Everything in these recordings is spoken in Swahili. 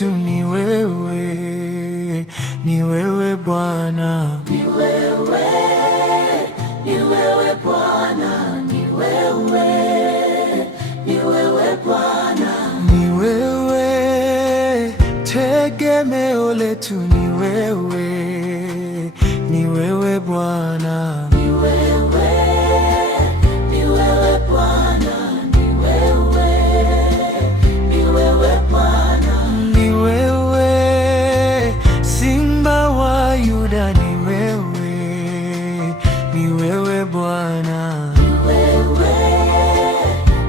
letu ni wewe, ni wewe Bwana, ni wewe, ni wewe Bwana, ni wewe, ni wewe Bwana, ni wewe, tegemeo letu ni wewe, ni wewe Bwana, ni wewe, ni wewe Bwana, ni wewe, ni wewe Bwana, ni wewe, Simba wa Yuda, ni wewe, ni wewe Bwana, ni wewe,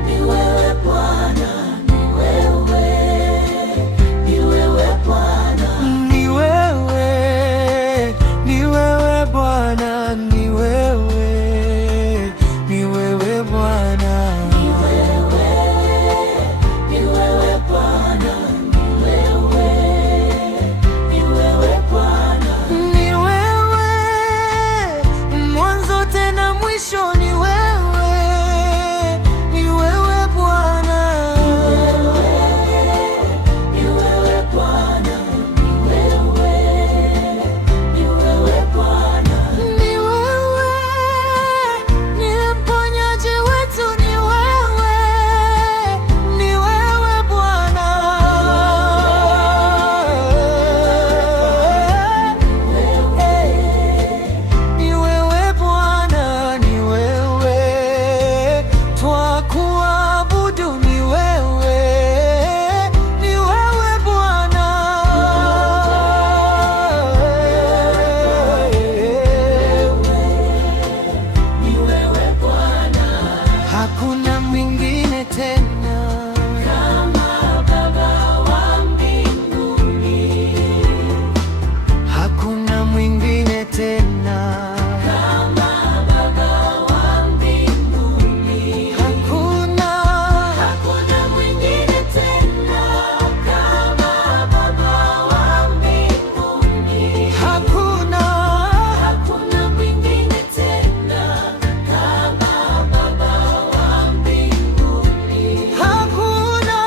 ni wewe Bwana, ni wewe, ni wewe Bwana, ni wewe, ni wewe Bwana, ni wewe, ni wewe Bwana, ni wewe, ni wewe Bwana, ni wewe, ni wewe Bwana, ni wewe, mwanzo tena mwisho, ni wewe, ni wewe Bwana, ni wewe Bwana, ni wewe, ni wewe Bwana, ni wewe, ni mponyaji wetu, ni wewe, ni wewe Bwana, ni wewe Bwana, ni wewe, twakuabudu, ni wewe, ni wewe Bwana, ni wewe Bwana, hakuna mwingine tena kama Baba wa mbinguni, hakuna mwingine tena, kama Baba wa mbinguni, hakuna, hakuna mwingine tena kama Baba wa mbinguni, hakuna, hakuna mwingine tena kama Baba wa mbinguni, hakuna,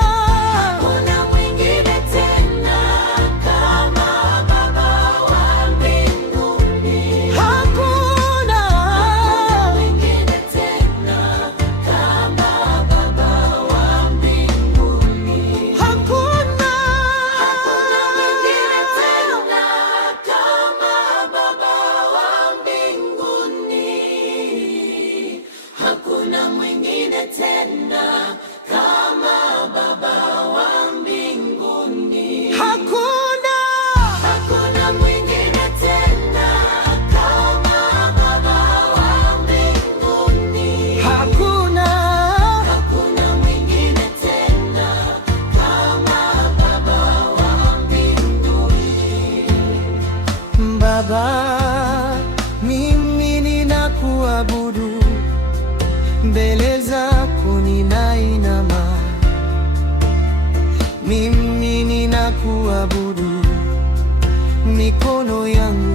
hakuna mwingine tena kama Baba wa mbinguni, hakuna, mwingine tena kama Baba wa mbinguni, hakuna, hakuna mwingine tena kama Baba wa mbinguni, hakuna mwingine tena kama Baba wa mbinguni, hakuna, hakuna mwingine tena kama Baba wa mbinguni, hakuna, hakuna mwingine tena kama Baba wa mbinguni. Baba, mimi ninakuabudu, mbele zako ninainama, mimi ninakuabudu, mikono yangu